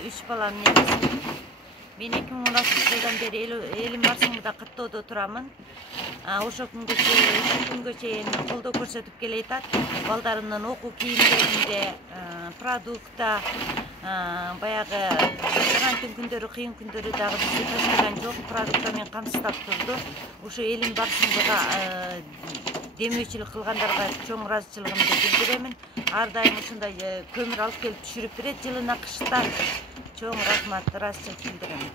3 баланын энесимин. Мен 2016 жылдан бери элим барсыңда каттоодо турамын. Ошо күнгө чейин колдоо көрсөтүп келе атат. Балдарымдын окуу кийимдеринде, продукта, баягы карантин күндөрү, кыйын күндөрү дагы бизди таштаган жок, продукта менен камсыздап турду. Ошо элим барсыңдыга демөөчүлүк кылгандарга чоң ыраазычылыгымды билдиремин. Ар дайым ушундай көмүр алып келип түшүрүп берет жылына, кышта. Чоң рахмат, ыраазычылык билдирем.